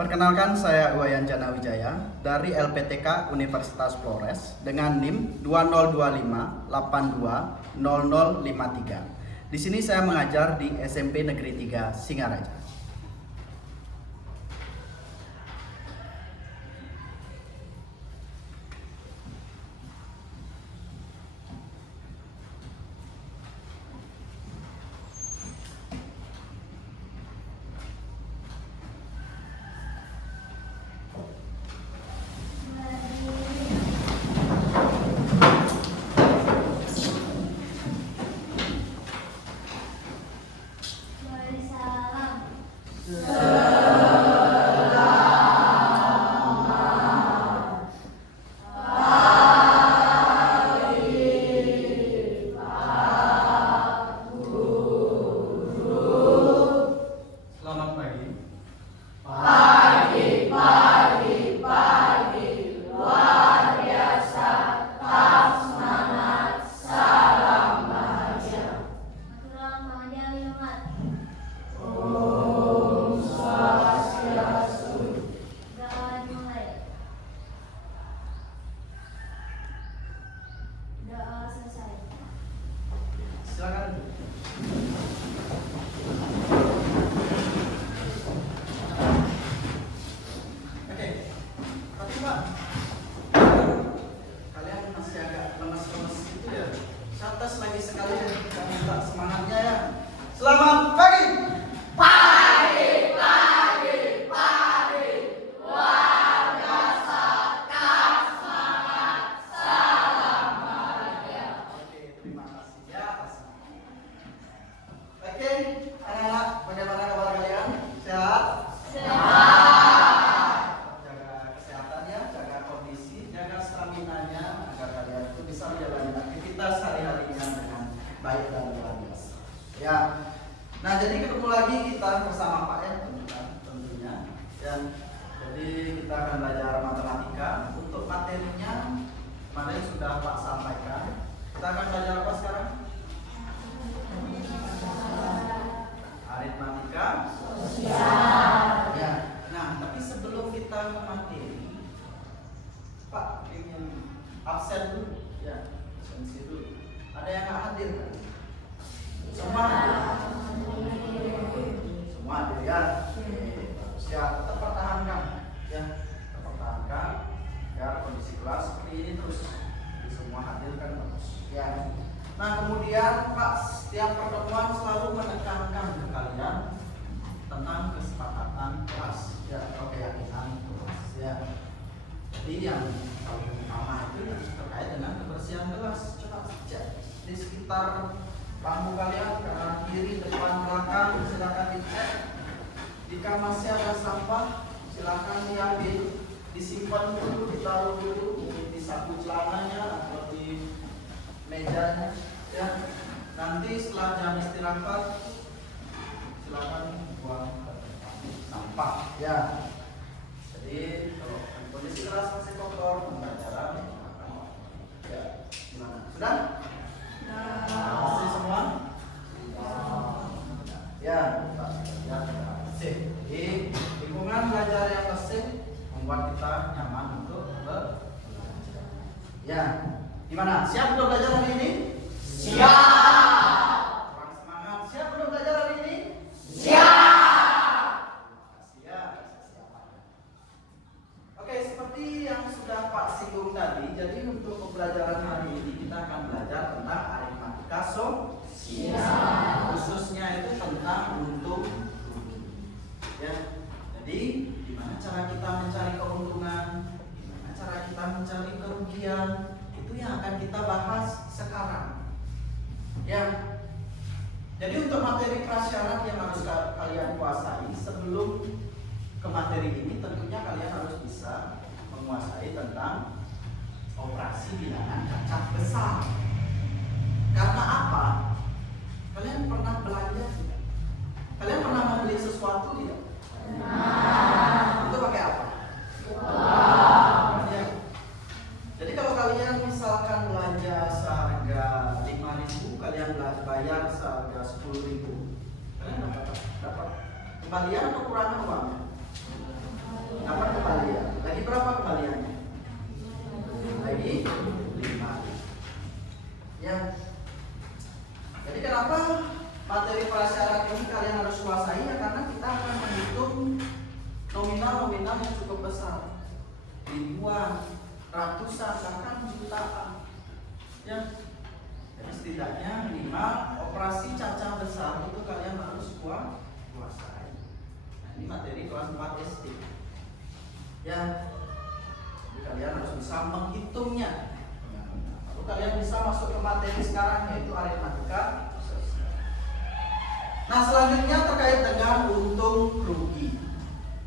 Perkenalkan, saya Wayan Jana Wijaya dari LPTK Universitas Flores dengan NIM 2025820053. Di sini saya mengajar di SMP Negeri 3 Singaraja. Silakan. Oke, tapi Pak, kalian masih agak lemas-lemas gitu ya. Saya tes lagi sekali ya, kita minta semangatnya ya. Selamat pagi. Oke, anak-anak, bagaimana kabar kalian? Sehat? Jaga kesehatannya, jaga kondisi, jaga stamina-nya agar kalian itu bisa menjalani aktivitas hari-harinya dengan baik dan luar biasa. Ya. Nah, jadi ketemu lagi kita bersama Pak En tentunya. Ya. Jadi kita akan belajar matematika. Untuk materinya kemarin sudah Pak sampaikan. Kita akan belajar apa sekarang? Aritmatika sosial. Ya. Nah, tapi sebelum kita ke materi, Pak ingin absen dulu, ya, absensi dulu. Ada yang nggak hadir kan? Semua hadir ya. Bagus ya. Tetap pertahankan, ya, tetap pertahankan agar kondisi kelas seperti ini terus. Jadi semua hadir kan bagus. Ya. Nah, kemudian Pak setiap pertemuan selalu menekankan ke kalian tentang kesepakatan kelas, ya, atau keyakinan kelas, ya. Jadi yang paling utama itu terkait dengan kebersihan kelas. Coba cek di sekitar bangku kalian, kanan kiri, depan, belakang, silakan dicek. Jika masih ada sampah, silakan diambil, disimpan dulu, ditaruh dulu, mungkin di saku celananya atau di mejanya, ya. Nanti setelah jam istirahat silakan buang sampah, ya. Jadi kalau kondisi kelas masih kotor, pembelajaran ya gimana? Sudah? Masih semua? Ya, bersih. Jadi lingkungan belajar yang bersih membuat kita nyaman untuk belajar. Ya. Gimana? Siap untuk belajar hari ini? Siap. Kurang semangat. Siap untuk belajar hari ini? Siap. Siap. Oke, seperti yang sudah Pak singgung tadi, jadi untuk pembelajaran hari ini kita akan belajar tentang aritmatika sosial. Khususnya itu tentang untung rugi. Ya. Jadi, gimana cara kita mencari keuntungan? Gimana cara kita mencari kerugian? Itu yang akan kita bahas sekarang. Ya. Jadi untuk materi prasyarat yang harus kalian kuasai sebelum ke materi ini, tentunya kalian harus bisa menguasai tentang operasi bilangan acak besar. Karena apa? Kalian pernah belanja tidak? Kalian pernah membeli sesuatu tidak? Itu pakai apa? Ya. Jadi kalau kalian misalkan belanja seharga 5.000, kalian bayar seharga 10.000, kalian dapat kembalian atau kurangan uang? Kapan kembalian? Lagi berapa kembaliannya? Lagi 5. Ya. Jadi kenapa materi prasyarat ini kalian harus kuasai? Ya karena kita akan menghitung nominal-nominal yang cukup besar, ribuan, ratusan, bahkan jutaan. Ya. Jadi setidaknya minimal operasi cacah besar itu kalian harus kuasai. Nah, ini materi kelas 4 SD. Ya. Jadi kalian harus bisa menghitungnya. Lalu kalian bisa masuk ke materi sekarang, yaitu aritmatika sosial. Nah, selanjutnya terkait dengan untung rugi.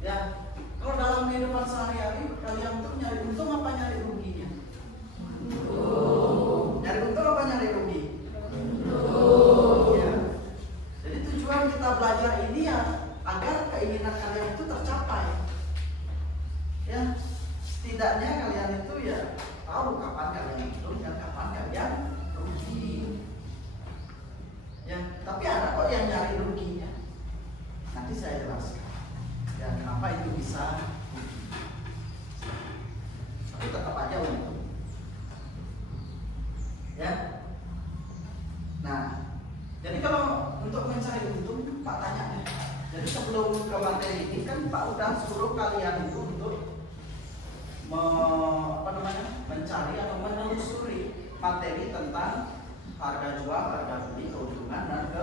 Ya, kalau dalam kehidupan sehari-hari kalian tuh nyari untung apa nyari ruginya? Nyari untung apa nyari rugi? Ya. Jadi tujuan kita belajar ini ya agar keinginan kalian itu tercapai. Ya, setidaknya kalian itu ya tahu kapan kalian untung dan kapan kalian rugi. Ya, tapi ada kok yang nyari ruginya. Nanti saya jelaskan. Ya, kenapa itu bisa rugi. Tapi tetap aja untung. Ya. Nah, jadi kalau untuk mencari untung, Pak tanya nih. Jadi sebelum ke materi ini kan Pak udah suruh kalian itu untuk mencari atau menelusuri materi tentang harga jual, harga beli, keuntungan dan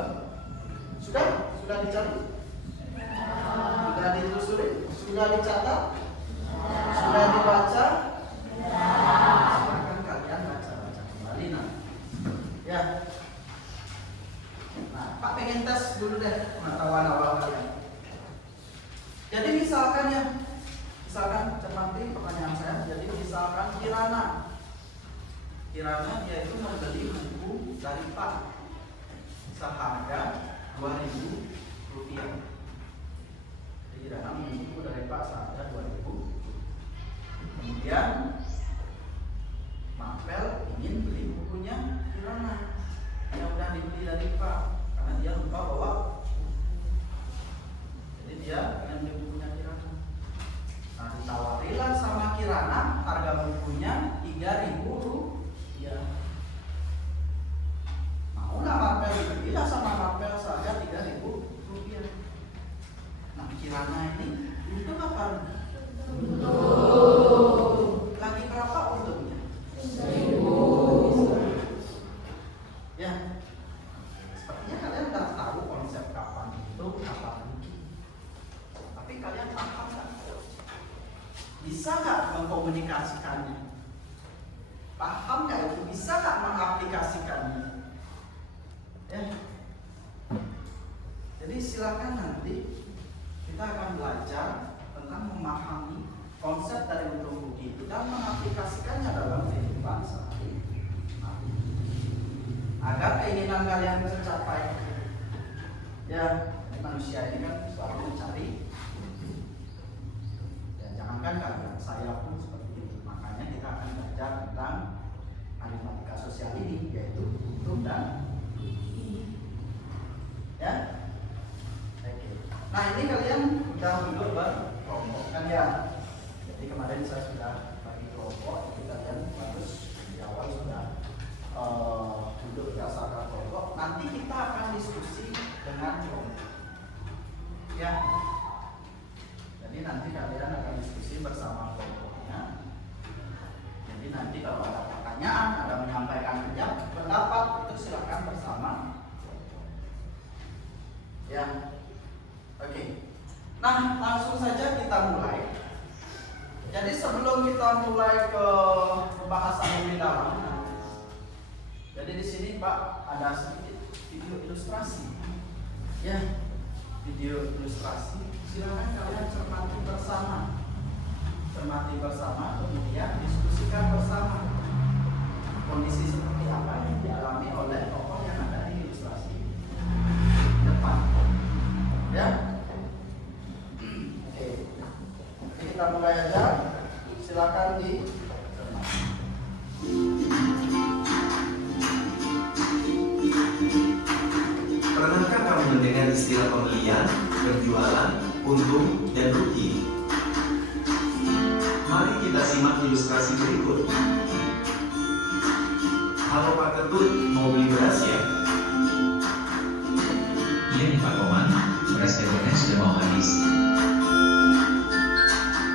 sudah dicari? Sudah ditelusuri? Sudah dicatat? Sudah dibaca? Silakan kalian baca-baca kembali nanti. Ya. Nah, Pak pengen tes dulu deh pengetahuan awal kalian. Jadi misalkan cermati pertanyaan saya. Jadi misalkan Kirana dia itu membeli buku dari Pak seharga 2.000 rupiah. Jadi Kirana membeli buku dari Pak seharga 2.000. Kemudian Mapel ingin beli bukunya Kirana yang udah dibeli dari Pak karena dia lupa bawa buku. Jadi dia ingin beli bukunya Kirana. Nah, ditawarilah sama Kirana harga bukunya 3.000 rupiah. Maulah Mapel dibelilah sama Mapel seharga 3.000 rupiah. Nah, Kirana ini untung apa? Lagi berapa untungnya? 1.000. Ya, sepertinya kalian udah tahu konsep kapan untung, kapan rugi. Tapi kalian paham nggak? Bisa nggak mengkomunikasikannya? Paham nggak itu? Bisa nggak mengaplikasikannya? Ya. Jadi silakan nanti kita akan belajar tentang memahami konsep dari untung rugi itu dan mengaplikasikannya dalam kehidupan sehari-hari agar keinginan kalian tercapai. Ya, manusia ini kan selalu mencari. Dan jangankan kalian, saya pun seperti itu. Makanya kita akan belajar tentang aritmatika sosial ini, yaitu untung dan rugi. Ya. Oke. Nah, ini kalian udah duduk berkelompok kan ya. Jadi kemarin saya sudah bagi kelompok, jadi kalian harus di awal sudah duduk berdasarkan kelompok. Nanti kita akan diskusi dengan kelompok. Ya. Jadi nanti kalian akan diskusi bersama kelompoknya. Jadi nanti kalau ada pertanyaan, ada menyampaikan pendapat, itu silakan bersama kelompok. Ya. Oke. Nah, langsung saja kita mulai. Jadi sebelum kita mulai ke pembahasan lebih dalam, jadi di sini Pak ada sedikit video ilustrasi. Ya, video ilustrasi. Silakan kalian cermati bersama, kemudian diskusikan bersama kondisi seperti apa yang dialami oleh tokoh yang ada di ilustrasi depan. Ya. Oke. Kita mulai aja. Silakan dicermati. Pernahkah kamu mendengar istilah pembelian, penjualan, untung, dan rugi? Mari kita simak ilustrasi berikut. Halo Pak Ketut, mau beli beras ya? Iya nih Pak Koman, beras kebutuhannya sudah mau habis.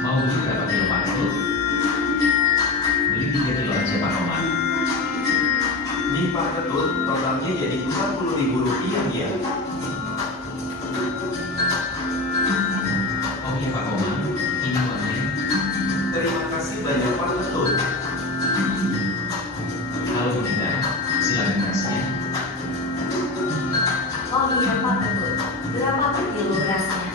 Mau beli berapa kilo Pak Ketut? Beli 3 kilo aja Pak Koman. Nih Pak Ketut, totalnya jadi Rp40.000 ya. Oh iya Pak Koman, ini uangnya. Terima kasih banyak Pak Ketut. Kalau begitu, silakan berasnya. Oh iya Pak Ketut, berapa per kilo berasnya?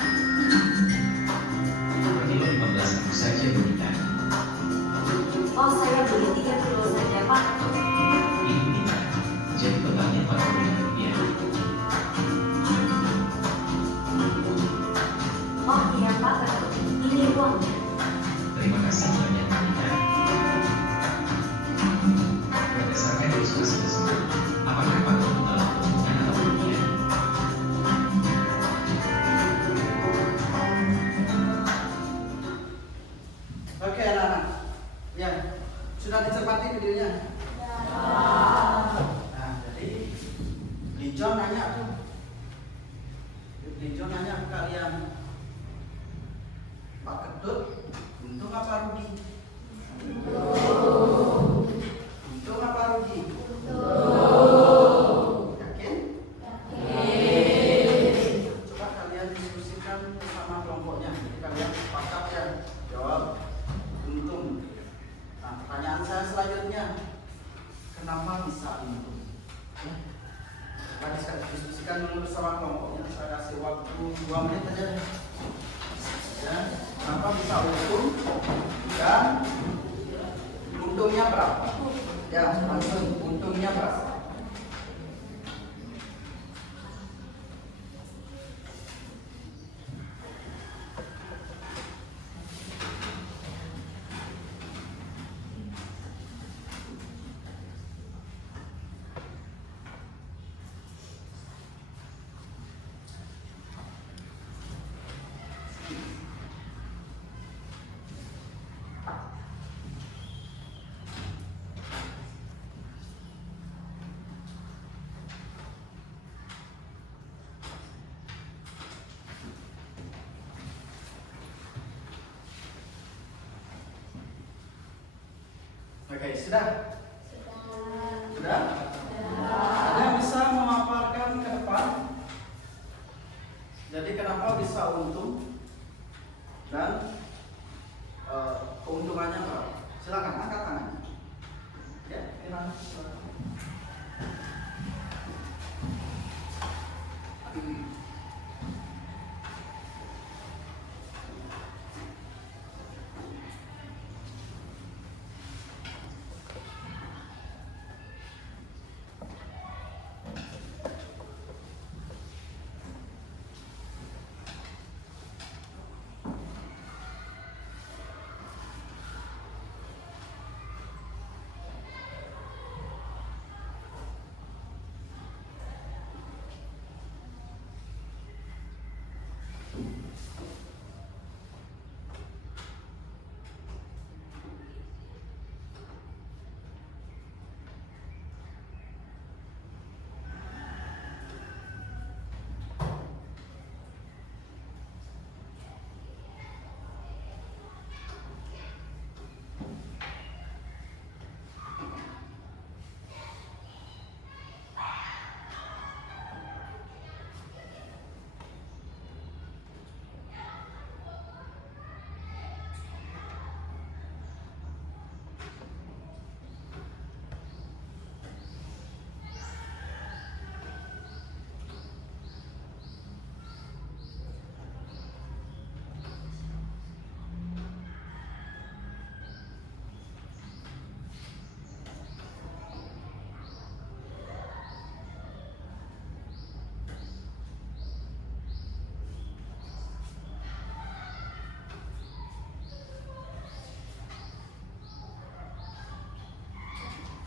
Per kilo 15.000 saja Bunda. Oh saya beli 3 kilo saja Pak Ketut. Ini Bunda, jadi totalnya Rp40.000. Oh iya Pak Ketut, ini uangnya. Terima kasih banyak Bunda. Berdasarkan ilustrasi tersebut, apakah Pak Ketut mendapat keuntungan atau kerugian? Oke anak-anak, ya sudah dicermati videonya. Nah jadi Lijo nanya tuh, Lijo nanya ke kalian, Pak Ketut, untung apa rugi? Untung apa rugi? Yakin? Coba kalian diskusikan sama kelompoknya. Jadi kalian sepakat ya jawab untung. Nah, pertanyaan saya selanjutnya, kenapa bisa untung? Ya. Kita diskusikan dulu bersama kelompoknya. Saya kasih waktu 2 menit aja deh. Ya, kenapa bisa untung dan untungnya berapa? Ya, langsung untungnya berapa? Oke, sudah? Sudah? Ada yang bisa memaparkan ke depan? Jadi kenapa bisa untung dan keuntungannya berapa? Silakan angkat tangannya. Ya, silakan.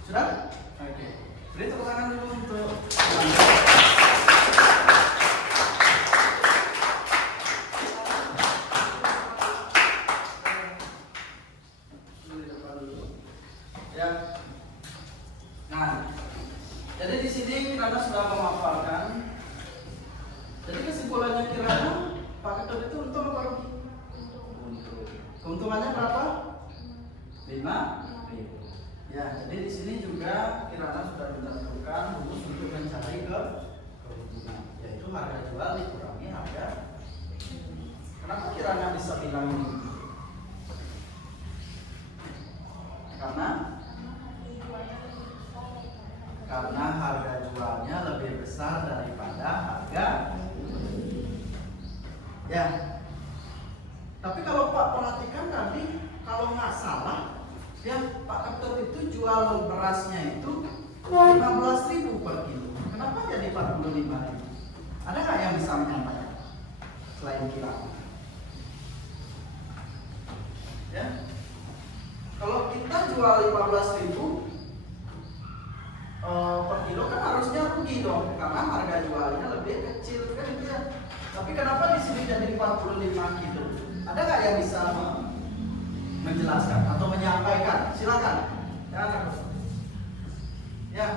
Sudah? Oke. Beri tepuk tangan dulu untuk Keuntungannya berapa? 5.000. Ya, jadi di sini juga Kirana sudah menentukan rumus untuk mencari keuntungan, yaitu harga jual dikurangi harga. Kenapa Kirana bisa bilang ini? Karena harga jualnya lebih besar daripada harga. Ya. Tapi kalau Pak perhatikan tadi, kalau nggak salah, ya Pak Ketut itu jual berasnya itu 15.000 per kilo. Kenapa jadi 45.000? Ada nggak yang bisa menyampaikan selain Kirana? Ya, kalau kita jual 15.000 per kilo kan harusnya rugi dong, karena harga jualnya lebih kecil kan itu ya. Tapi kenapa di sini jadi 45 kilo? Ada nggak yang bisa menjelaskan atau menyampaikan? Silakan. Ya,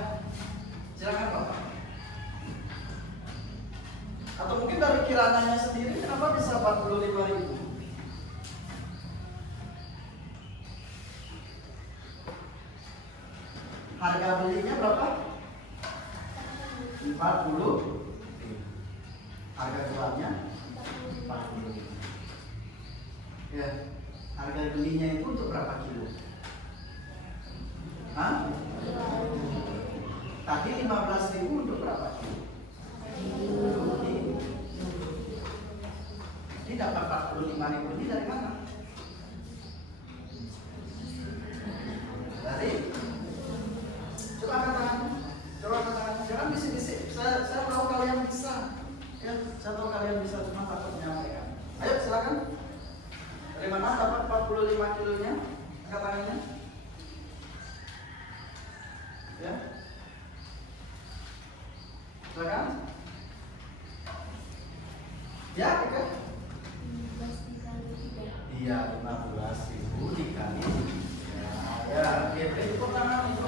silakan Bapak. Atau mungkin dari Kirananya sendiri, kenapa bisa 45.000? Harga belinya berapa? 40. Harga jualnya 40. Ya, harga belinya itu untuk berapa kilo? Hah? Tadi 15.000 untuk berapa kilo? Ini dapat 45.000 ini dari mana? Dari? Coba katakan, jangan bisik-bisik. Saya tahu kalian bisa. Ya, saya tahu kalian bisa, cuma takut menyampaikan. Ayo silakan. Dari mana dapat 45 kilonya? Angkat tangannya. Ya. Silakan. Ya, oke. Iya, 15.000 dikali. Ya, oke, tepuk tangan itu.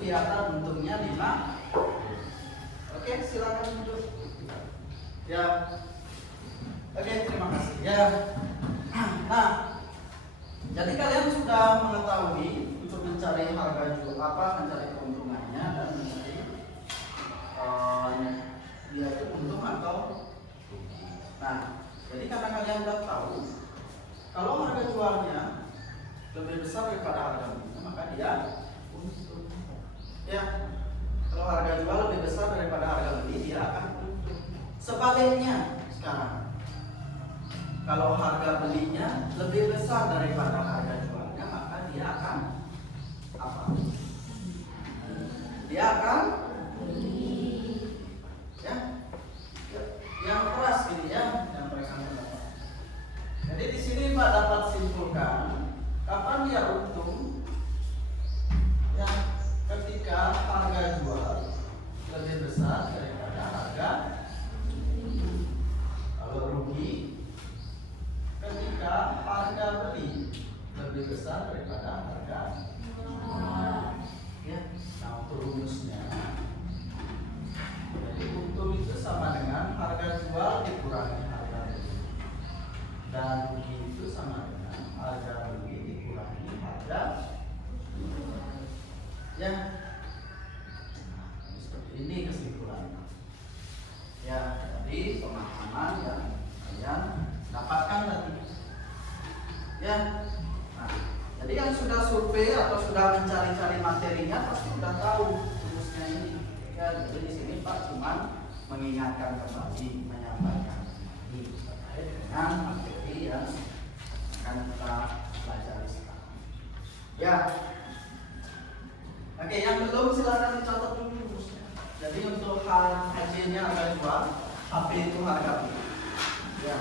Kelihatan untungnya 5. Oke, silakan duduk. Ya. Oke, terima kasih. Ya. Nah, jadi kalian sudah mengetahui untuk mencari harga jual mencari keuntungannya dan mencari dia itu untung atau rugi. Nah, jadi karena kalian sudah tahu kalau harga jualnya lebih besar daripada harga belinya, maka dia untung. Ya, kalau harga jual lebih besar daripada harga beli, dia akan untung. Sebaliknya sekarang, kalau harga belinya lebih besar daripada harga jualnya, maka dia akan apa? Dia akan ya, yang keras ini ya, yang mereka dapat. Jadi di sini Pak dapat simpulkan kapan dia untung? Ya, ketika harga jual lebih besar daripada harga. Kalau rugi ketika harga beli lebih besar daripada harga. Ya, nah untuk rumusnya, jadi untung itu sama dengan harga jual dikurangi harga beli, dan rugi itu sama dengan harga beli dikurangi harga. Ya, seperti ini kesimpulannya. Ya, jadi pemahaman yang kalian dapatkan tadi. Ya, nah, jadi yang sudah survei atau sudah mencari-cari materinya pasti sudah tahu rumusnya ini. Ya, jadi di sini Pak cuma mengingatkan kembali, menyampaikan ini terkait dengan materi yang akan kita pelajari sekarang. Ya. Oke, yang belum silakan dicatat dulu rumusnya. Jadi untuk HJ-nya harga jual, HP itu harga beli. Ya.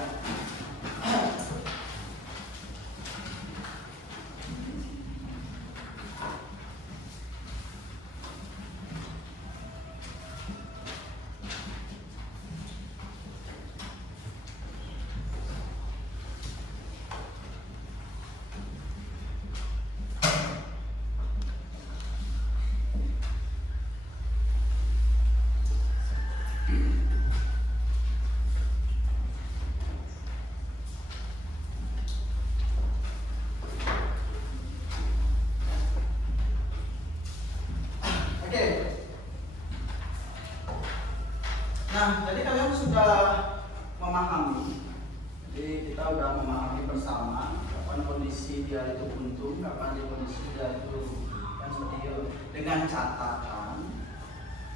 memahami. Jadi kita udah memahami bersama kapan kondisi dia itu untung, kapan kondisi dia itu kan seperti itu. Dengan catatan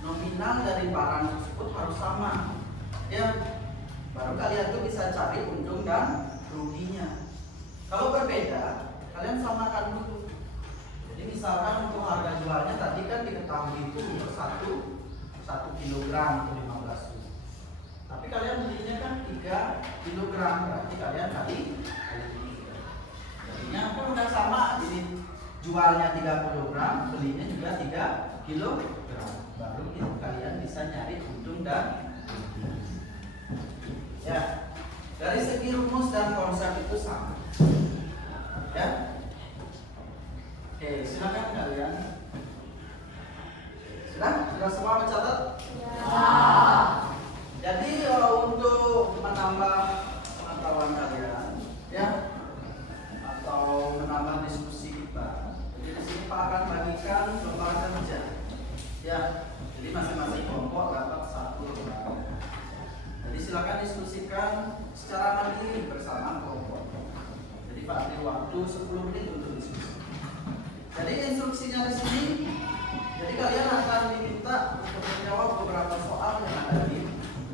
nominal dari barang tersebut harus sama, ya. Baru kalian tuh bisa cari untung dan ruginya. Kalau berbeda, kalian samakan dulu. Jadi misalkan untuk harga jualnya tadi kan diketahui itu untuk 1 kilogram atau 15.000. Tapi kalian belinya kan 3 kilogram, berarti kalian kali 3. Jadinya pun udah sama, ini jualnya 3 kilogram, belinya juga 3 kilogram. Baru itu kalian bisa nyari untung dan rugi. Ya, dari segi rumus dan konsep itu sama. Ya, oke, silakan kalian. Sudah semua mencatat? Ya. Jadi untuk menambah pengetahuan kalian, ya, atau menambah diskusi kita, jadi di sini Pak akan bagikan lembar kerja, ya. Jadi masing-masing kelompok dapat 1 lembar. Jadi silakan diskusikan secara mandiri bersama kelompok. Jadi Pak beri waktu 10 menit untuk diskusi. Jadi instruksinya di sini, jadi kalian akan diminta untuk menjawab beberapa soal yang ada di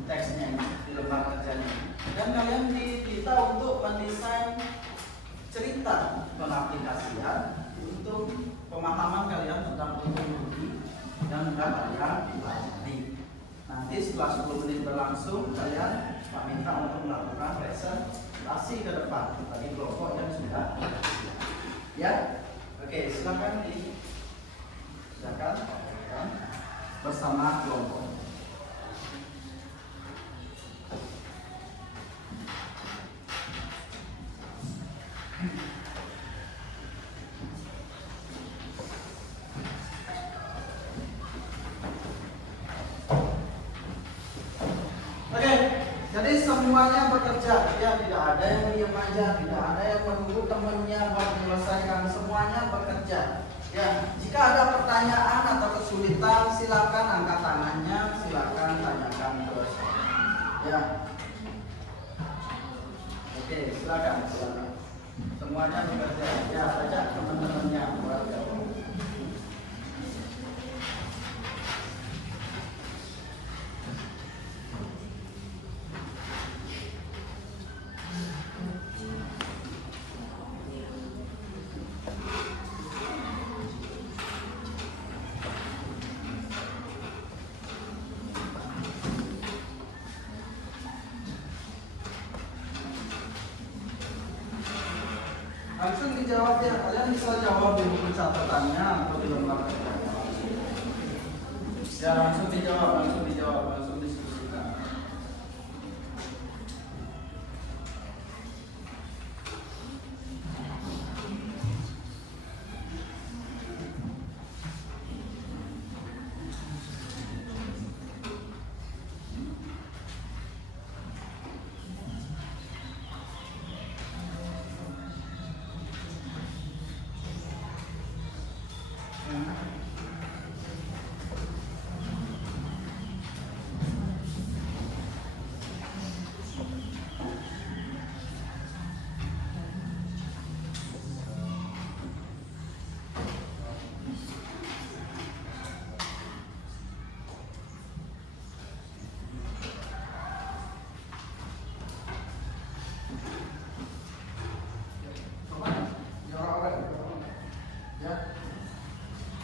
teksnya ini, di lembar kerjanya. Dan kalian diminta untuk mendesain cerita pengaplikasian untuk pemahaman kalian tentang untung rugi yang sudah kalian pelajari. Nanti setelah 10 menit berlangsung, kalian minta untuk melakukan presentasi ke depan bagi kelompok yang sudah. Ya, oke, silakan bersama kelompok. Jadi semuanya bekerja, ya, tidak ada yang diam aja, tidak ada yang menunggu temannya buat menyelesaikan, semuanya bekerja. Ya, jika ada pertanyaan atau kesulitan, silakan angkat tangannya, silakan tanyakan ke saya. Ya, oke, silakan. Semuanya bekerja, ya, ajak teman-temannya buat gabung. Langsung dijawab ya, kalian bisa jawab di buku catatannya atau di lembar kerjanya. Ya, langsung dijawab, langsung diskusikan.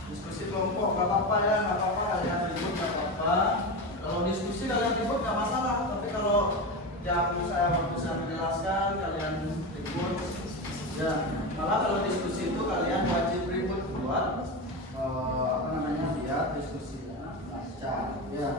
Diskusi kelompok nggak apa-apa ya, nggak apa-apa kalian ribut nggak apa-apa. Kalau diskusi kalian ribut nggak masalah, tapi kalau yang saya berusaha menjelaskan kalian ribut, ya malah kalau diskusi itu kalian wajib ribut buat biar diskusinya lancar, ya.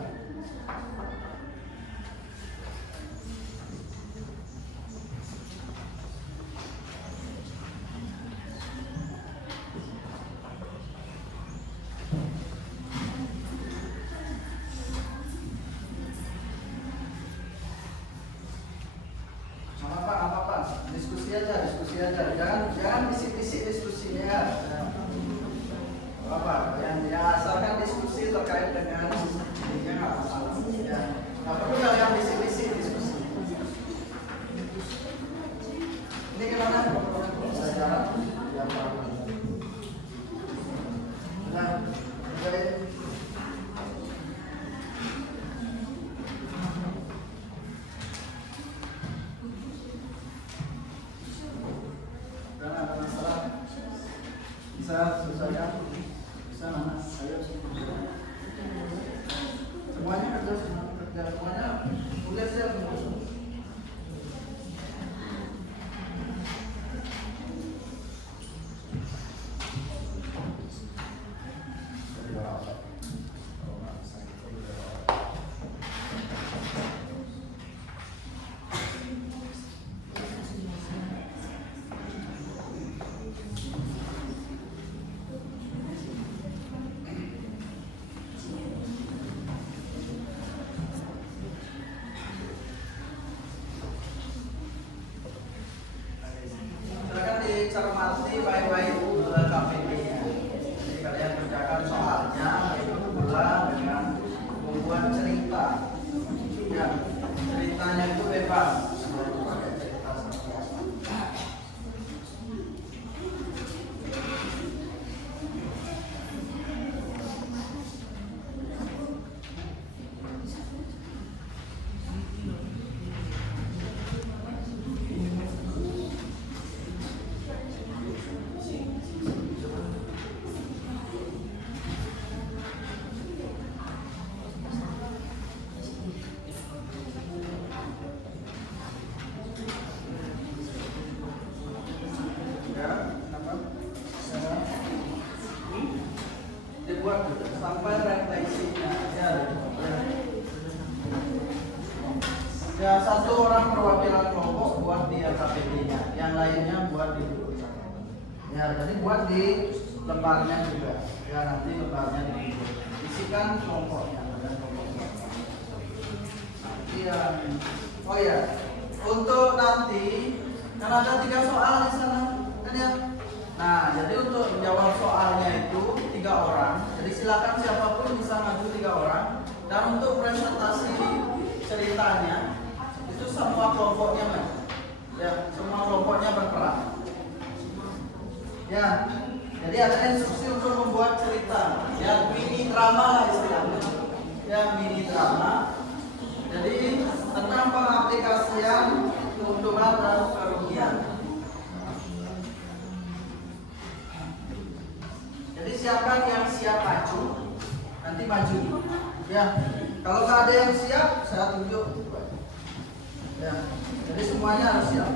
program yaitu pakai cerita seperti apa. Dibuat sampai refleksinya ya satu orang perwakilan kelompok buat di LKPD-nya, yang lainnya buat di buku ya, jadi buat di lembarnya juga ya, nanti lembarnya isikan kelompoknya dan kelompoknya. Iya. Oh ya, untuk nanti kan ada 3 soal di sana kan ya. Nah, jadi untuk menjawab soalnya itu 3 orang. Jadi silakan siapapun bisa maju 3 orang. Dan untuk presentasi ceritanya itu semua kelompoknya maju. Ya, semua kelompoknya berperan. Ya, jadi ada instruksi untuk membuat cerita. Ya, mini drama lah istilahnya. Ya, mini drama. Jadi tentang pengaplikasian keuntungan dan kerugian. Jadi siapa yang siap maju, nanti maju. Ya, kalau nggak ada yang siap, saya tunjuk. Ya, jadi semuanya harus siap.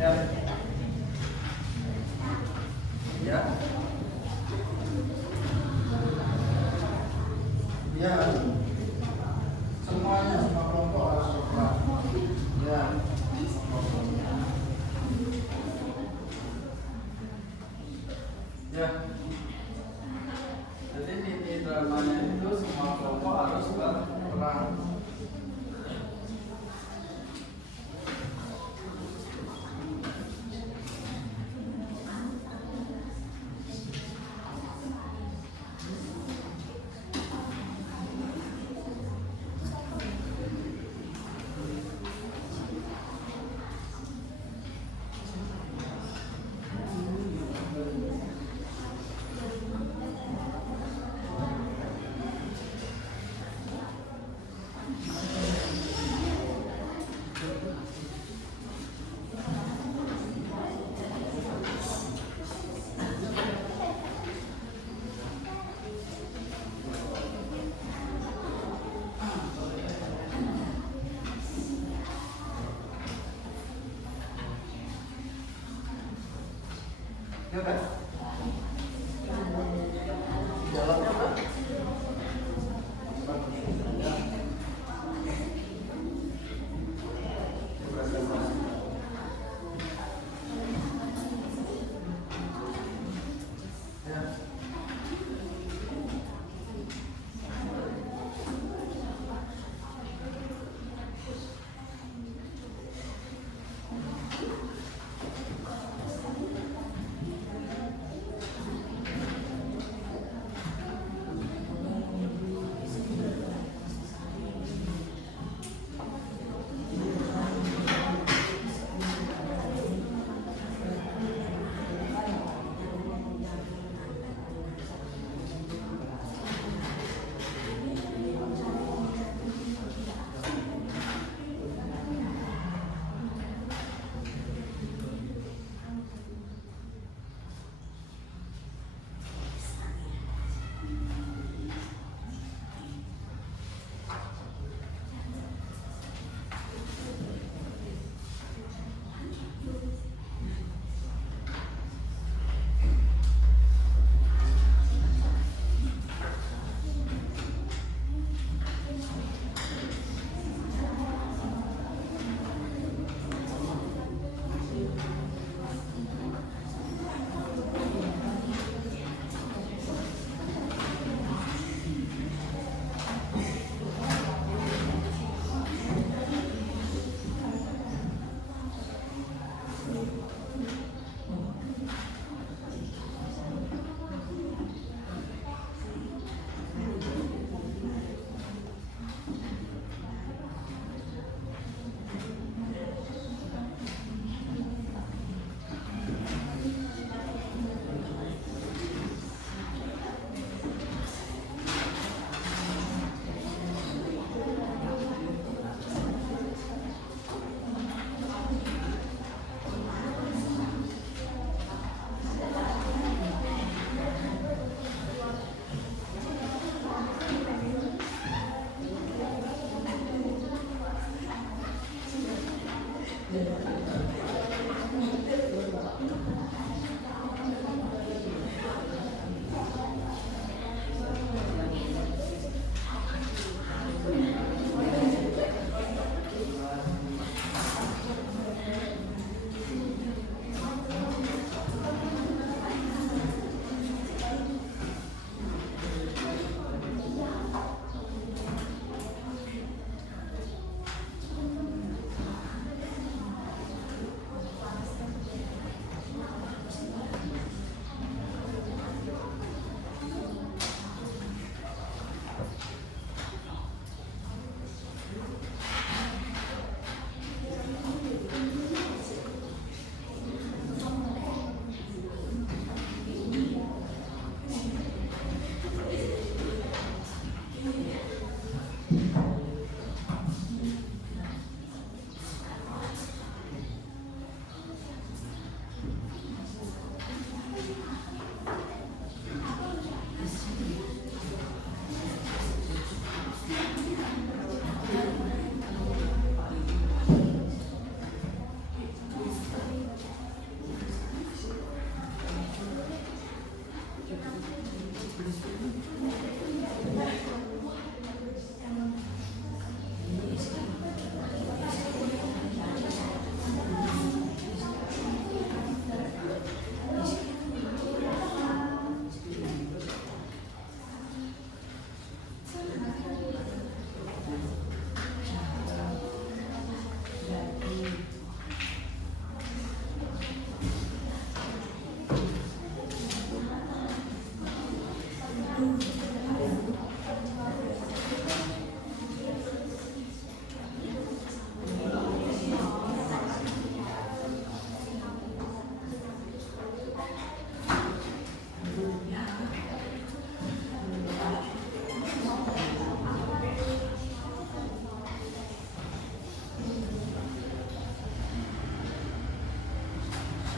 Ya. Ya. Ya. Semuanya, semua kelompok harus bergerak. Ya. Ya. Jadi di dramanya itu semua kelompok harus berperan. Ya kan? Jalannya kan? Ya.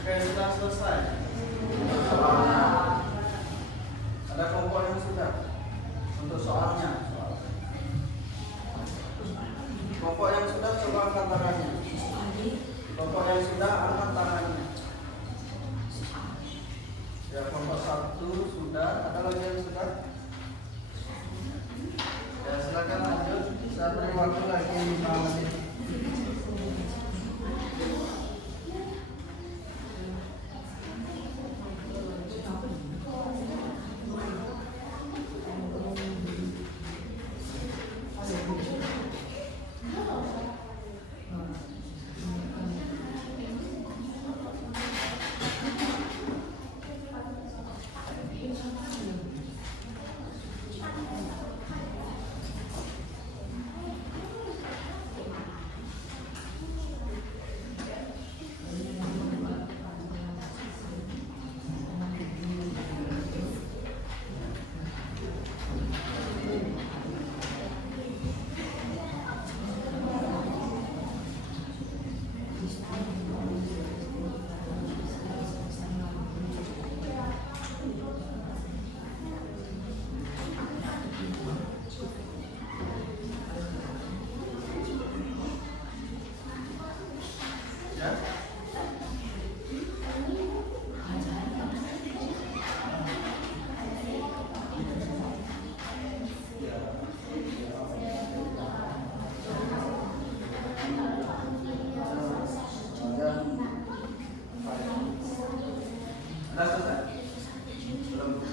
Oke, sudah selesai. Soalnya ada kelompok yang sudah untuk soalnya. Kelompok yang sudah coba angkat tangannya. Kelompok yang sudah angkat tangannya. Ya, kelompok 1 sudah. Ada lagi yang sudah? Ya, silakan lanjut. Saya beri waktu lagi 5 menit. Sudah selesai? Belum.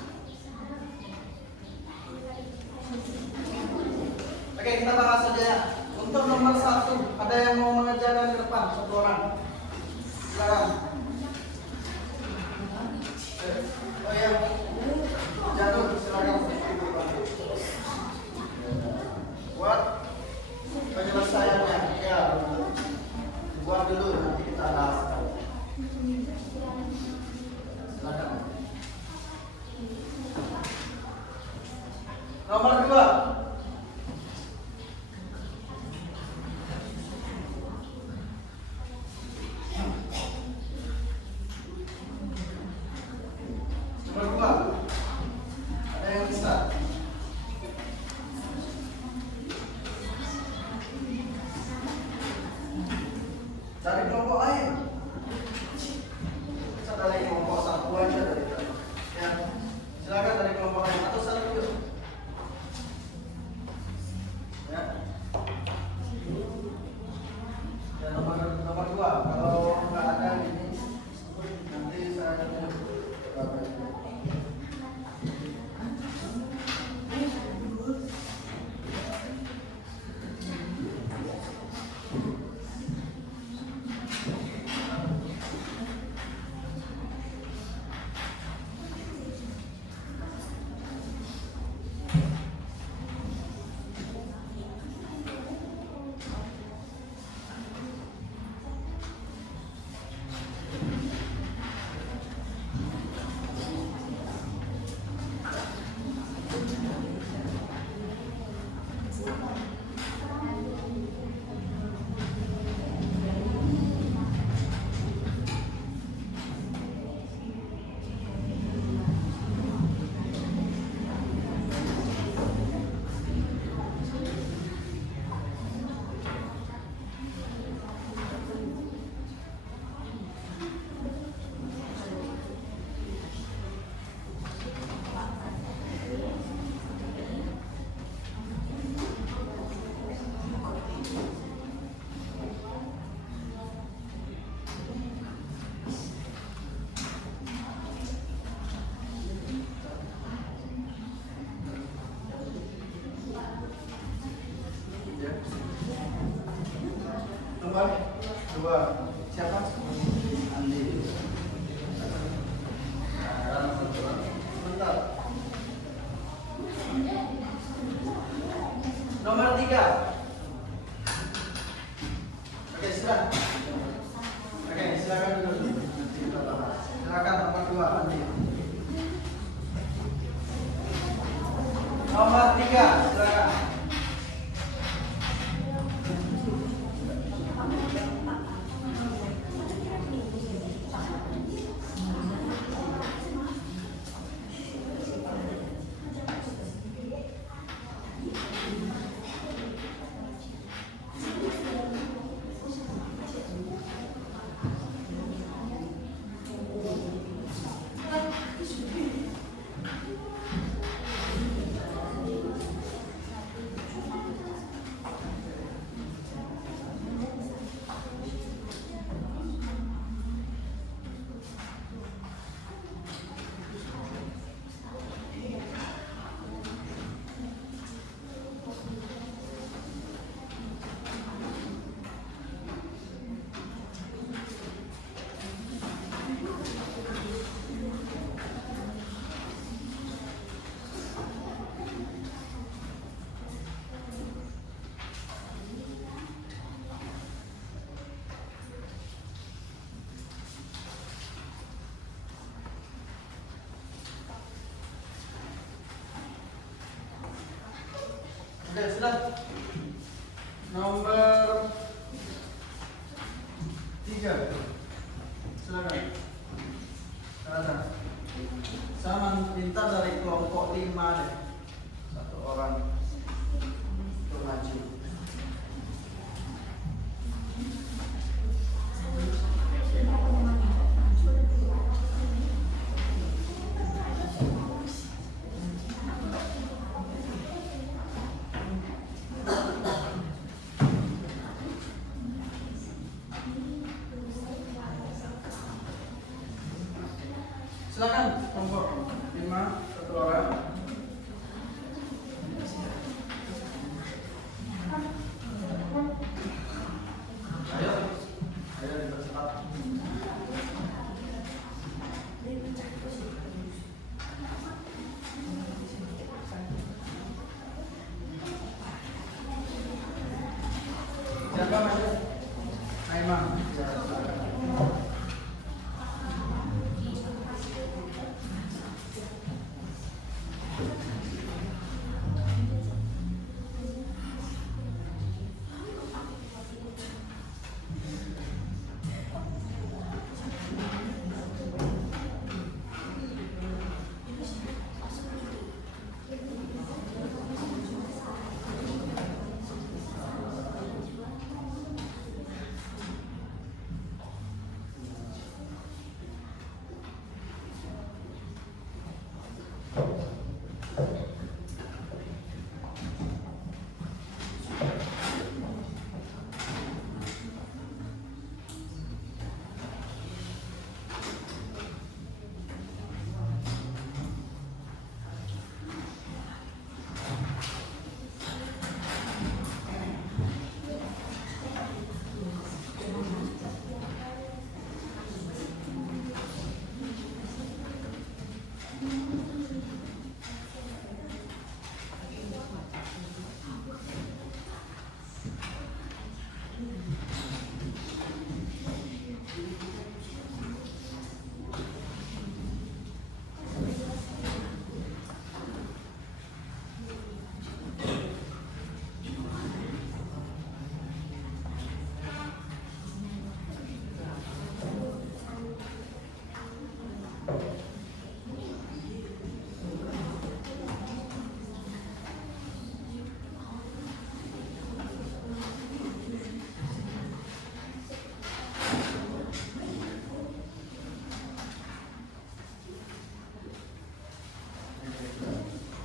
Oke, kita bahas saja ya. Untuk nomor 1, ada yang mau mengerjakan ke depan? 1 orang. Silakan. Oh iya, jatuh. Silakan. Buat penyelesaiannya. Ya, buat dulu. Nanti kita bahas. Silakan. Nomor 2. Nomor 2. Ada yang bisa? Dari kelompok lain. Bisa dari kelompok 1 aja dari tadi. Ya. Silakan dari kelompok lain atau 1 dulu. Ya. Ya, nomor 2. Kalau nggak ada ini, nanti saya akan nomor 2. Siapa? Andi. Sebentar. Nomor 3. Oke, silakan. Oke, silakan dulu. Nanti kita bahas. Silakan nomor 2, Andi. Nomor 3, silakan. Oke, sudah. Nomor 3. Silakan. Ada. Saya minta dari kelompok 5 deh. Satu orang maju. Silakan kelompok 5, satu orang. Ayo, ayo dipercepat. Siapa maju? Aiman. Ya, silakan.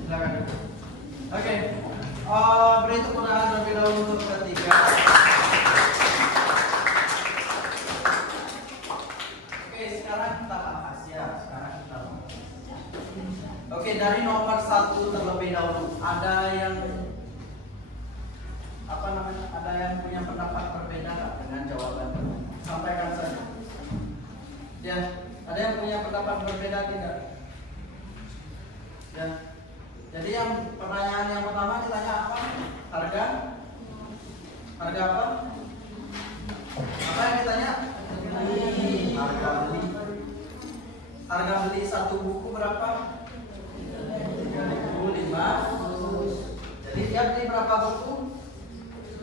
Silakan. Oke, beri tepuk tangan terlebih dahulu untuk ketiga. Oke, sekarang kita bahas ya. Oke, dari nomor 1 terlebih dahulu. Ada yang Ada yang punya pendapat berbeda nggak dengan jawaban? Sampaikan saja. Ya, ada yang punya pendapat berbeda tidak? Ya. Jadi yang pertanyaan yang pertama ditanya apa? Harga apa? Apa yang ditanya? Harga beli. Harga beli satu buku berapa? 3.500. Jadi dia beli berapa buku?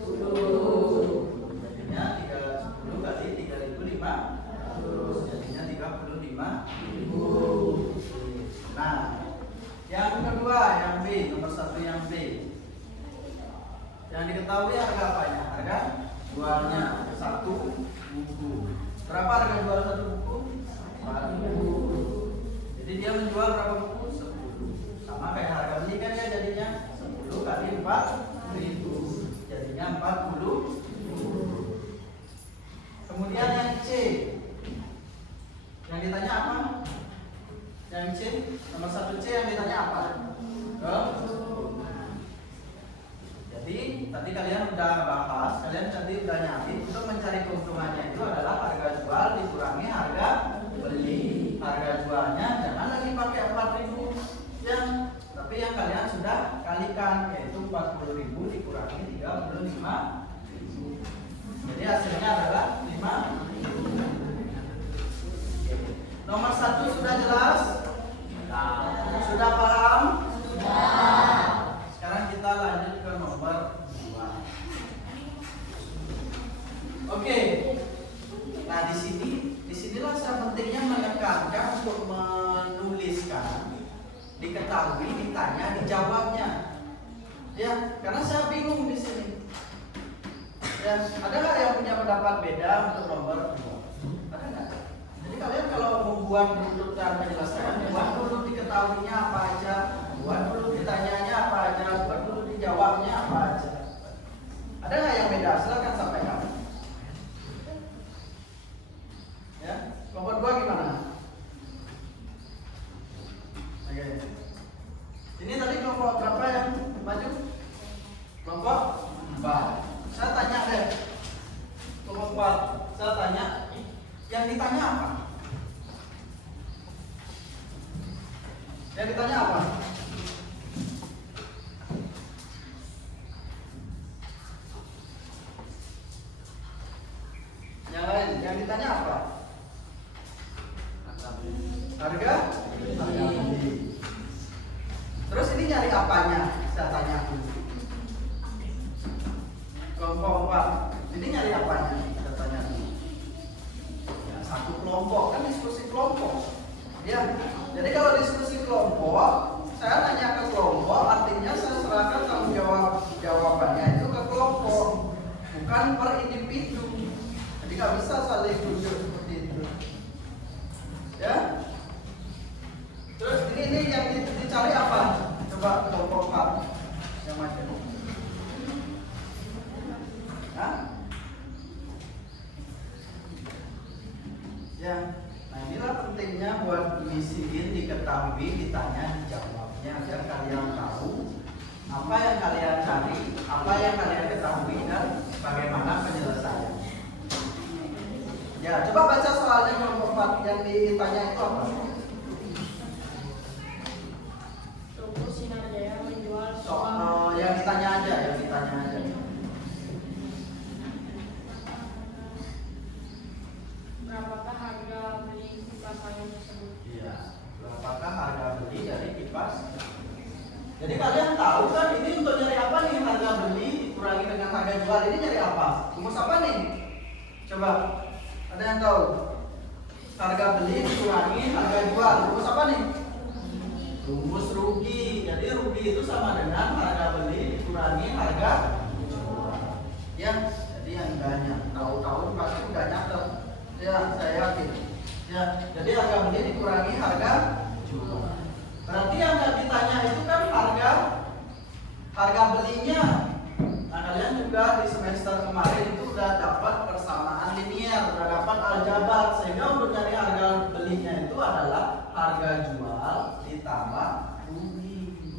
10. Jadinya 10 kali 3.500. Jadinya 35.000. Nah, yang kedua, yang B, nomor 1 yang B. Yang diketahui harga apanya? Harga jualnya satu buku. Berapa harga jual satu buku? 40. Jadi dia menjual berapa buku? 10. Sama kayak harga beli kan ya, jadinya 10 kali 4.000. Jadinya 40. Kemudian yang C. Yang ditanya apa? Yang C, nomor 1 C yang ditanya apa? Jadi tadi kalian udah bahas, kalian tadi udah nyari untuk mencari keuntungannya itu adalah harga jual dikurangi harga beli. Harga jualnya jangan lagi pakai 4.000 ya, tapi yang kalian sudah kalikan yaitu 40.000 dikurangi 35.000. Jadi hasilnya adalah 5.000. Nomor 1 sudah jelas? Sudah paham? Sekarang kita lanjut ke nomor diketahui, ditanya, dijawabnya. Ya, karena saya bingung di sini. Ya, ada nggak yang punya pendapat beda untuk nomor 2? Ada nggak? Jadi kalian kalau membuat runtutan penjelasan, buat dulu diketahuinya apa aja, buat dulu ditanyanya apa aja, buat dulu dijawabnya apa aja. Ada nggak yang beda? Silakan sampaikan. Ya, nomor 2 gimana? Oke. Ini tadi kelompok berapa yang maju? Kelompok 4. Saya tanya deh. Kelompok 4. Saya tanya, yang ditanya apa? Yang ditanya apa? Yang lain, yang ditanya apa? Harga? Harga beli. Terus ini nyari apanya? Saya tanya dulu. Kelompok 4. Ini nyari apanya? Saya tanya dulu. Ya, satu kelompok, kan diskusi kelompok. Ya. Jadi kalau diskusi kelompok, saya tanya ke kelompok, artinya saya serahkan tanggung jawab jawabannya itu ke kelompok, bukan per individu. Jadi nggak bisa saling rujuk seperti itu. Ya. Terus ini yang dicari apa? Coba kelompok 4 yang macam ini. Hah? Ya. Nah inilah pentingnya buat ngisiin, diketahui, ditanya, dijawabnya agar kalian tahu apa yang kalian cari, apa yang kalian ketahui dan bagaimana penyelesaiannya. Ya, coba baca soalnya kelompok 4 yang ditanya itu apa? Toko Sinar Jaya menjual Soal yang ditanya aja, yang ditanya aja. berapakah harga beli kipas angin tersebut? Iya. Berapakah harga beli dari kipas? Jadi kalian tahu kan ini untuk nyari apa nih, harga beli dikurangi dengan harga jual, ini nyari apa? Rumus apa nih? Coba, ada yang tahu? Harga beli dikurangi harga jual, rumus apa nih? Rumus rugi. Jadi rugi itu sama dengan harga beli dikurangi harga jual. Ya, jadi yang banyak tahu-tahu pasti udah nyatet. Ya, saya yakin. Ya, jadi harga beli dikurangi harga jual. Berarti yang ditanya itu kan harga belinya. Nah, kalian juga di semester kemarin itu udah dapat persamaan linear, udah dapat aljabar, sehingga untuk cari harga belinya itu adalah harga jual ditambah rugi.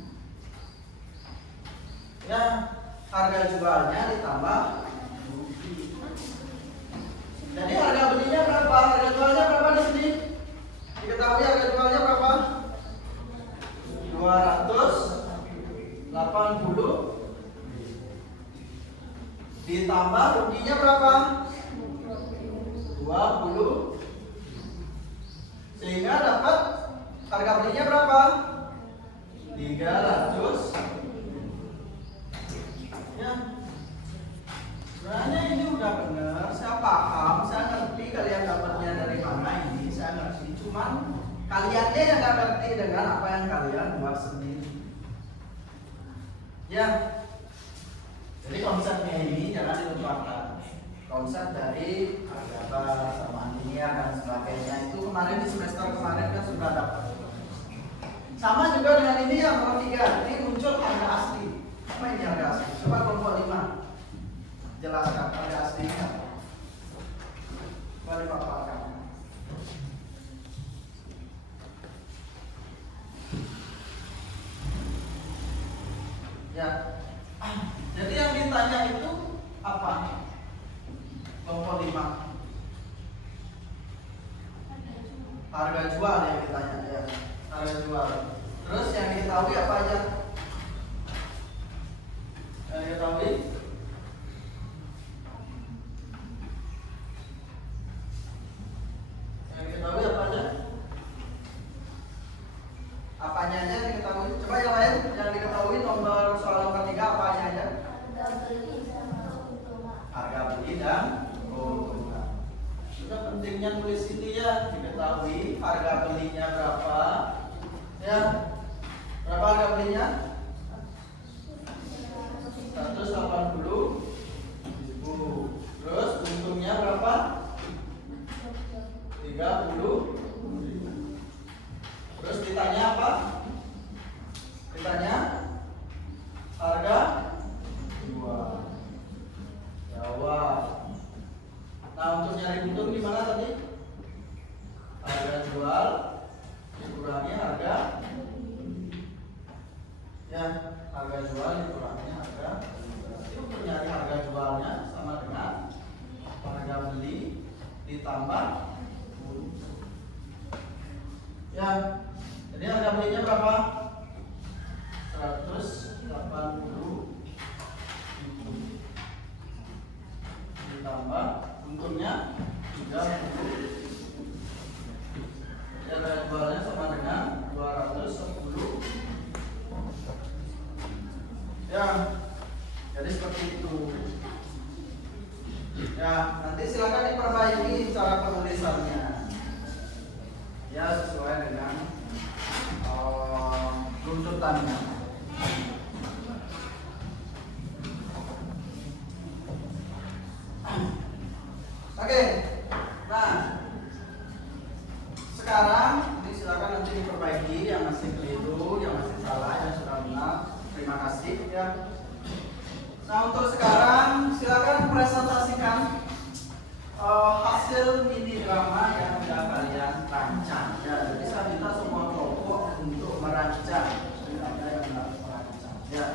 Ya, harga jualnya ditambah rugi. Jadi harga belinya berapa? Harga jualnya berapa di sini? Diketahui harga jualnya berapa? 280 ditambah ruginya berapa? 20. Sehingga dapat harga belinya berapa? 300. Ya. Sebenarnya ini udah benar, saya paham, saya ngerti kalian dapatnya dari mana ini, saya ngerti. Cuman kaliannya yang nggak ngerti dengan apa yang kalian buat sendiri. Ya. Jadi konsepnya ini jangan dilupakan. Konsep dari aljabar, samaan linear dan sebagainya itu kemarin di semester kemarin kan sudah dapat. Sama juga dengan ini yang nomor 3, ini muncul harga asli. Apa ini harga asli? Coba kelompok 5 jelaskan harga aslinya. Coba dipaparkan. Ya. Jadi yang ditanya itu apa? Kelompok 5. Harga jual yang ditanya ya. Harga jual. Terus yang diketahui apa aja? Yang diketahui? Yang diketahui apa aja? Apanya aja yang diketahui? Coba yang lain yang diketahui nomor soal nomor 3 apanya aja? Harga beli dan keuntungan. Sudah pentingnya tulis ini ya, diketahui harga belinya berapa, ya, Berapa harga belinya? 180.000. Terus untungnya berapa? 30. Terus ditanya apa? Ditanya harga jual. Jawab. Nah, untuk nyari untung gimana tadi? Harga jual dikurangi harga, ya, harga jual dikurangi harga. Berarti untuk nyari harga jualnya sama dengan harga beli ditambah untung. Ya, jadi harga belinya berapa? 180 ditambah untungnya 30. Harga jualnya sama dengan 210. Ya, jadi seperti itu. Ya, nanti silakan diperbaiki cara penulisannya. Ya, sesuai dengan tuntutannya. Oke, nah sekarang ini silakan nanti diperbaiki yang masih keliru, yang masih salah, yang sudah benar. Terima kasih ya. Nah, untuk sekarang silakan presentasikan hasil mini drama yang sudah kalian rancang. Ya, jadi saya minta semua kelompok untuk merancang. Ada yang merancang. Ya,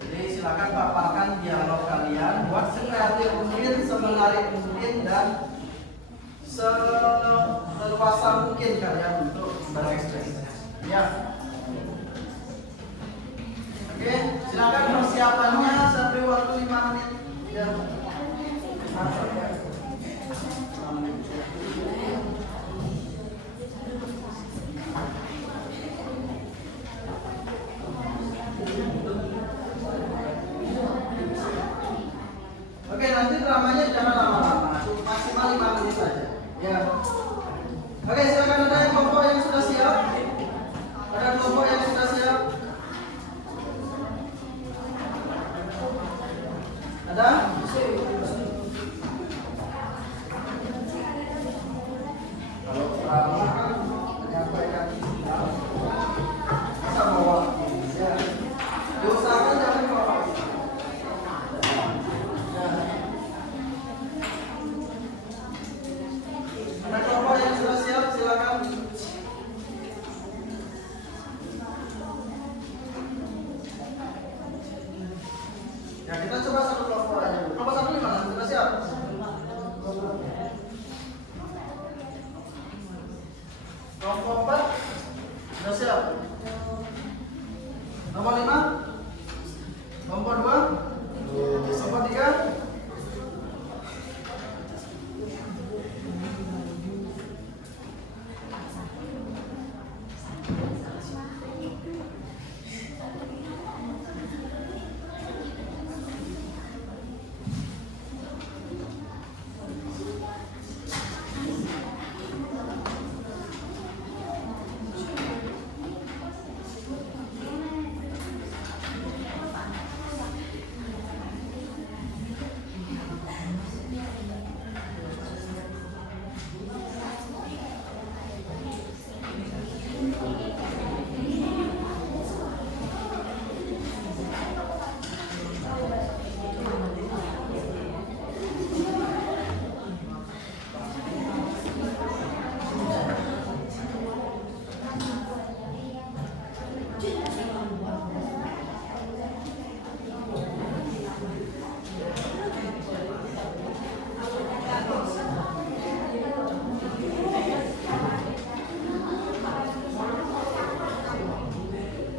jadi silakan paparkan dialog kalian, buat sekreatif mungkin, semenarik mungkin, dan seleluasa mungkin kalian untuk berekspresi. Ya. Oke, silakan persiapannya, saya beri waktu 5 menit. Ya. Oke, nanti dramanya jangan lama-lama, maksimal 5 menit saja. Ya. Oke, silakan, ada yang kelompok yang sudah siap? Ada kelompok yang sudah siap? Ada? Kalau drama kan menyampaikan bisa bawa, ya. Diusahakan jangan bawa. Ada kelompok yang sudah siap, silakan. Ya, kita coba satu kelompok aja dulu. Kelompok satu gimana? Sudah siap? Kelompok 4 sudah siap? Nomor 5? Kelompok 2? Kelompok 3?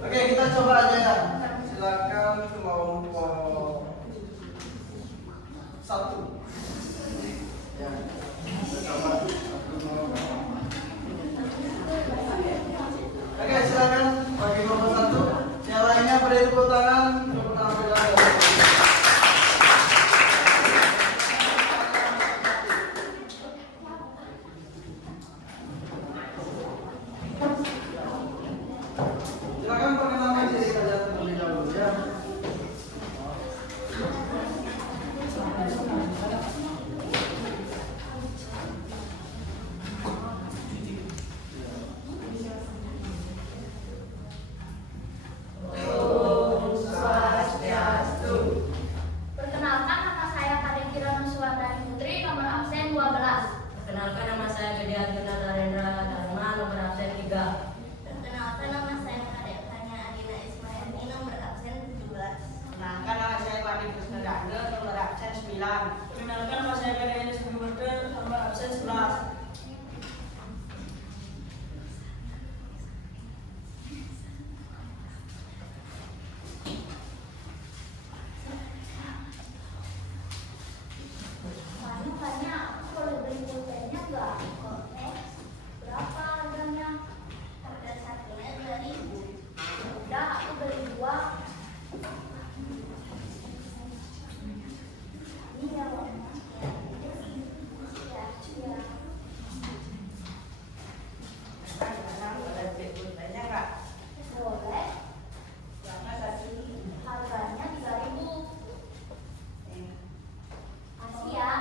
Oke, kita coba aja ya. Silakan kelompok 1. Ya. Kita coba. Oke, silakan bagi kelompok 1. Yang lainnya beri tepuk tangan untuk penampilan. Silakan perkenalkan diri. Boleh. Harganya 3.000. Kasih ya.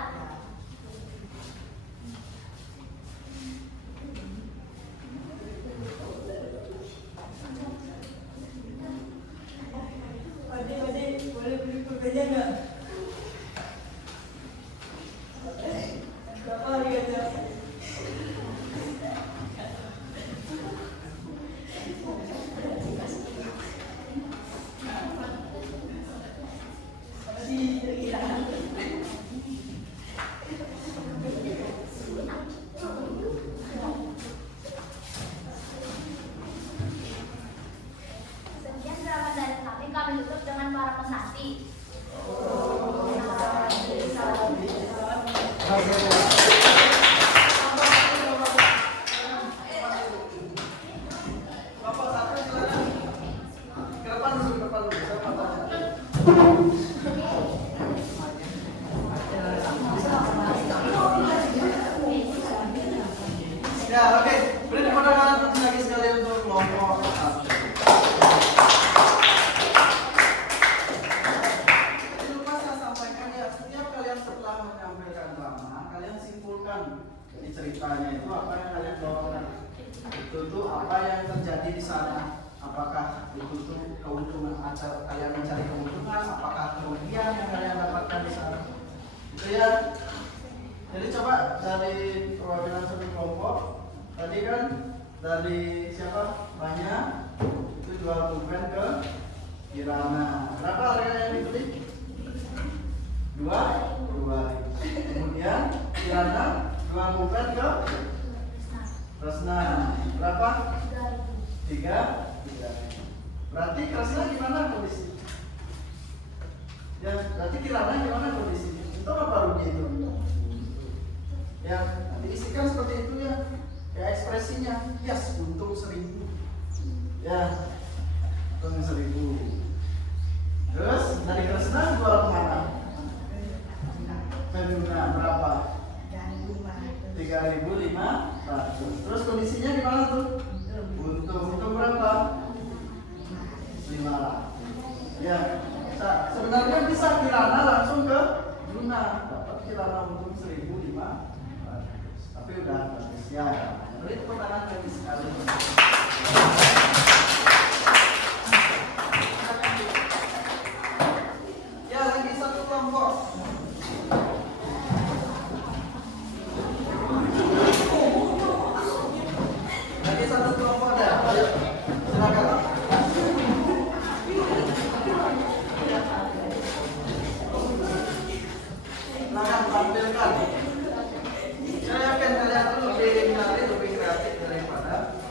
Boleh beli pulpennya nggak? Berapa harganya? Sekian drama dari kami tutup dengan para penanti. Bapak satu silakan. Ke depan dulu, ke depan dulu. Saya mau tanya. Ya, oke. Beri tepuk tangan lagi sekali untuk kelompok satu. Jadi lupa saya sampaikan ya, setiap kalian setelah menyampaikan drama, kalian simpulkan dari ceritanya itu apa yang kalian bawakan. Itu tuh apa yang terjadi di sana. Apakah itu tuh keuntungan acara kalian mencari keuntungan, apakah kerugian yang kalian dapatkan di sana. Itu ya. Jadi coba dari perwakilan satu kelompok. Tadi kan dari siapa? Banyak itu jual pulpen ke Kirana. Berapa harga yang dibeli? 2. Kemudian Kirana jual pulpen ke Kresna. Berapa? 3. Berarti Kresna gimana kondisi? Ya, berarti Kirana gimana kondisi? Itu apa rugi itu? Ya, diisikan seperti itu ya. Ya ekspresinya, yes, untung 1.000. Ya, untung 1.000. Terus dari Kresna jual kemana? Penduna berapa? 3.500. Terus kondisinya gimana tuh? Untung berapa? 500. Ya, sebenarnya bisa Kirana langsung ke Juna, dapat Kirana untung 1.500. Tapi udah bagus ya. Beri tepuk tangan lagi sekali. Ya, lagi satu kelompok. Lagi satu kelompok ada. Ayo, silakan. Silakan tampilkan. Saya yakin kalian tuh lebih menarik, lebih kreatif daripada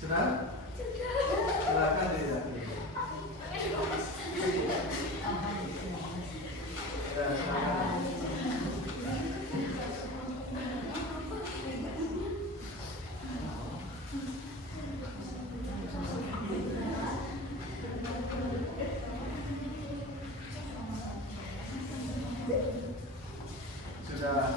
Sudah? Silakan tidak. Sudah.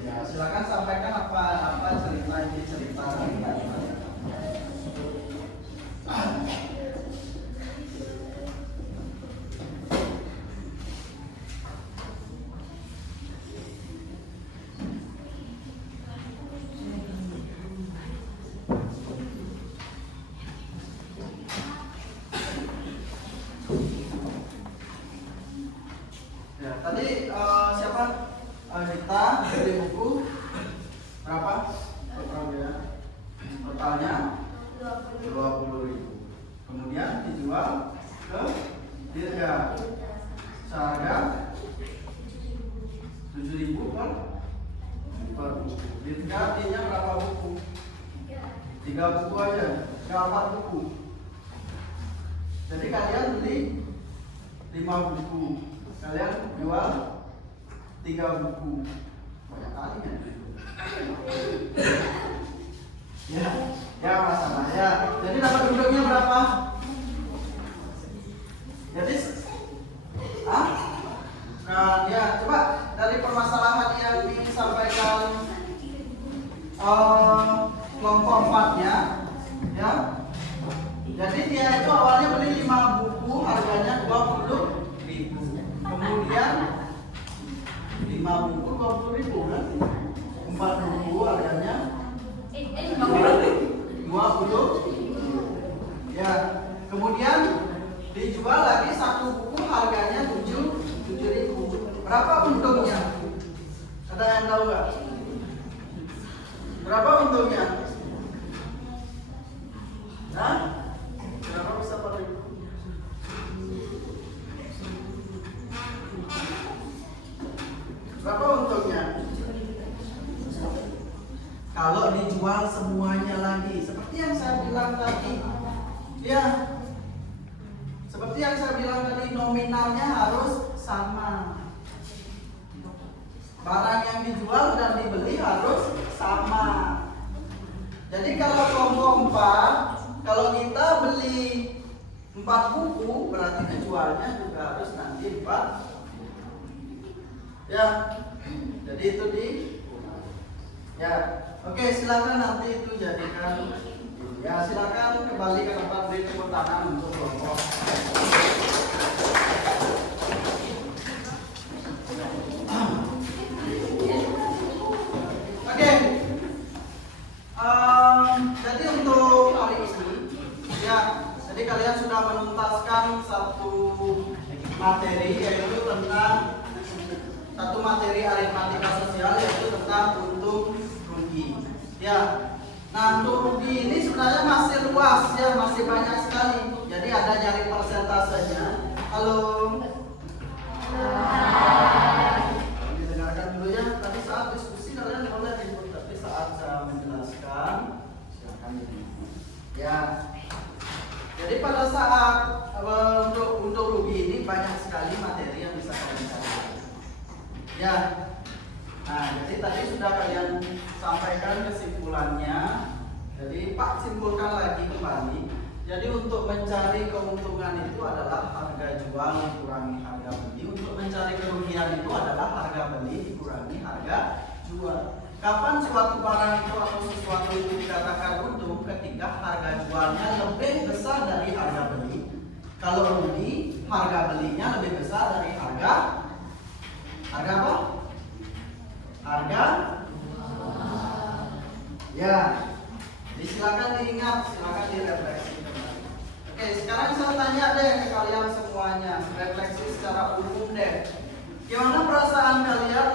Ya, silakan sampaikan apa cerita ini cerita. Ya, tadi siapa? Kita beli buku berapa? Totalnya? Totalnya 20.000. Kemudian dijual ke Dirga seharga 7.000 per buku. Dirga artinya berapa buku? 3 buku aja, 4 buku. Jadi kalian beli 5 buku, kalian jual 3 buku. Banyak kali kan? Ya masalah ya. Jadi dapat untuknya berapa? Jadi ya coba dari permasalahan yang disampaikan kelompok 4-nya ya. Jadi dia itu awalnya beli 5 buku harganya 20.000. Kemudian 5 buku 20.000 kan? 4 buku harganya 20. Ya, kemudian dijual lagi 1 buku harganya 7.000. Berapa untungnya? Ada yang tahu nggak? Berapa untungnya? Nah, berapa bisa pada ibu? Berapa untungnya? Kalau dijual semuanya lagi, seperti yang saya bilang tadi, ya, seperti yang saya bilang tadi, nominalnya harus sama. Barang yang dijual dan dibeli harus sama. Jadi kalau kelompok 4, kalau kita beli 4 buku, berarti jualnya juga harus nanti 4. Ya, jadi itu ya. Oke, silakan nanti itu jadikan. Ya, silakan kembali ke tempat beri tepuk tangan untuk kelompok. Oke. Jadi untuk hari ini, ya, jadi kalian sudah menuntaskan satu materi yaitu tentang satu materi aritmatika sosial yaitu tentang untung rugi. Ya, nah untuk rugi ini sebenarnya masih luas ya, masih banyak sekali. Jadi ada nyari persentasenya. Halo. Didengarkan dulu ya. Tadi saat diskusi kalian boleh input, tapi saat saya menjelaskan silakan didengar. Ya. Jadi pada saat untuk rugi ini banyak sekali materi yang bisa kalian cari. Ya. Nah, jadi tadi sudah kalian sampaikan kesimpulannya. Jadi Pak simpulkan lagi kembali. Jadi untuk mencari keuntungan itu adalah harga jual dikurangi harga beli. Untuk mencari kerugian itu adalah harga beli dikurangi harga jual. Kapan suatu barang itu atau sesuatu itu dikatakan untung? Ketika harga jualnya lebih besar dari harga beli. Kalau rugi, harga belinya lebih besar dari harga apa? Harga? Ya. Jadi silakan diingat, silakan direfleksi kembali. Oke, sekarang saya tanya deh ke kalian semuanya, refleksi secara umum deh. Gimana perasaan kalian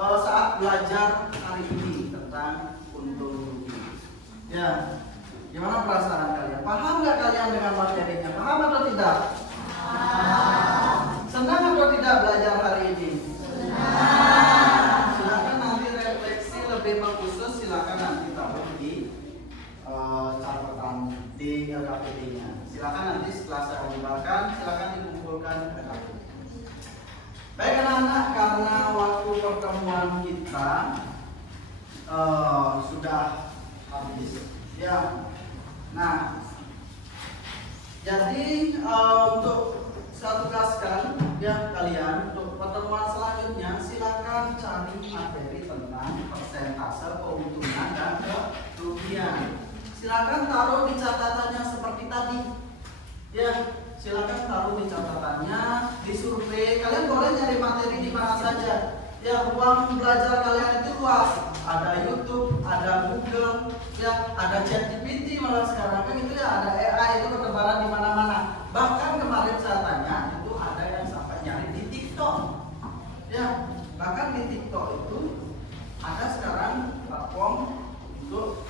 saat belajar hari ini tentang untung rugi? Ya, gimana perasaan kalian? Paham nggak kalian dengan materinya? Paham atau tidak? Senang atau tidak belajar hari ini? Silakan nanti refleksi lebih mengkhusus, silakan kita sudah habis ya. Nah, jadi untuk saya tugaskan ya kalian untuk pertemuan selanjutnya silakan cari materi tentang persentase keuntungan dan kerugian. Silakan taruh di catatannya seperti tadi ya. Silakan taruh di catatannya, di survei. Kalian boleh nyari materi di mana saja ya. Ruang belajar kalian itu luas, ada YouTube, ada Google ya, ada ChatGPT malah sekarang kan itu ya, ada AI itu bertebaran di mana-mana. Bahkan kemarin saya tanya itu ada yang sampai nyari di TikTok ya. Bahkan di TikTok itu ada sekarang platform untuk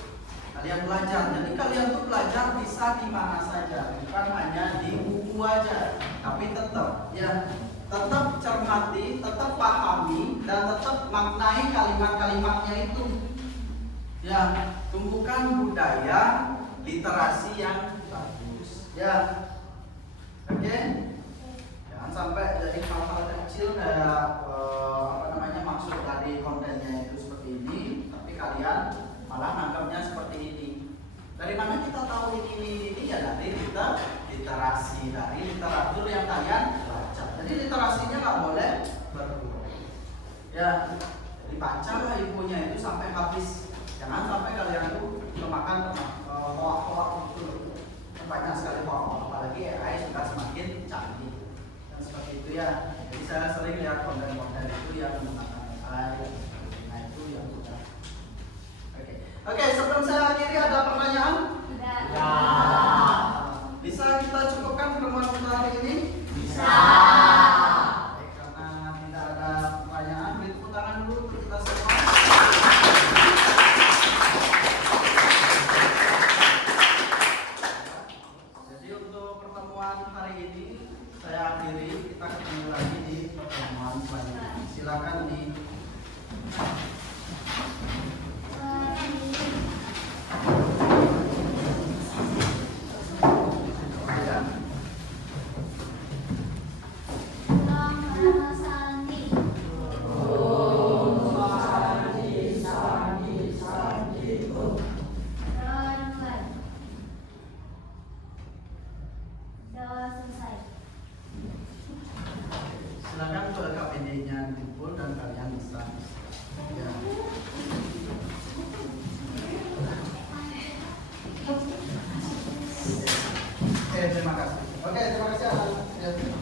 kalian belajar. Jadi kalian tuh belajar bisa di mana saja, bukan hanya di buku aja. Tapi tetap ya, tetap cermati, tetap pahami, dan tetap maknai kalimat-kalimatnya itu. Ya, tumbuhkan budaya literasi yang bagus. Ya, oke. Jangan sampai jadi hal-hal kecil kayak maksud tadi kontennya itu seperti ini, tapi kalian malah nangkapnya seperti ini. Dari mana kita tahu ini ya dari literasi, dari literatur yang kalian baca. Jadi literasinya nggak boleh berkurang. Ya, jadi bacalah ibunya itu sampai habis. Jangan sampai kalian tuh kemakan hoak-hoak itu. Banyak sekali hoak, apalagi AI sudah semakin canggih. Dan seperti itu ya. Jadi saya sering lihat konten-konten itu yang menggunakan AI. Nah itu yang sudah. Oke, sebelum saya akhiri ada pertanyaan? Sudah. Ya. Bisa kita cukupkan pertemuan kita hari ini? Bisa. Oke, karena tidak ada pertanyaan, beri tepuk tangan dulu untuk kita semua. Jadi untuk pertemuan hari ini saya akhiri. Kita ketemu lagi di pertemuan selanjutnya. Silakan di silakan untuk KPD-nya dikumpul dan kalian bisa. Ya. Terima kasih. Oke, terima kasih.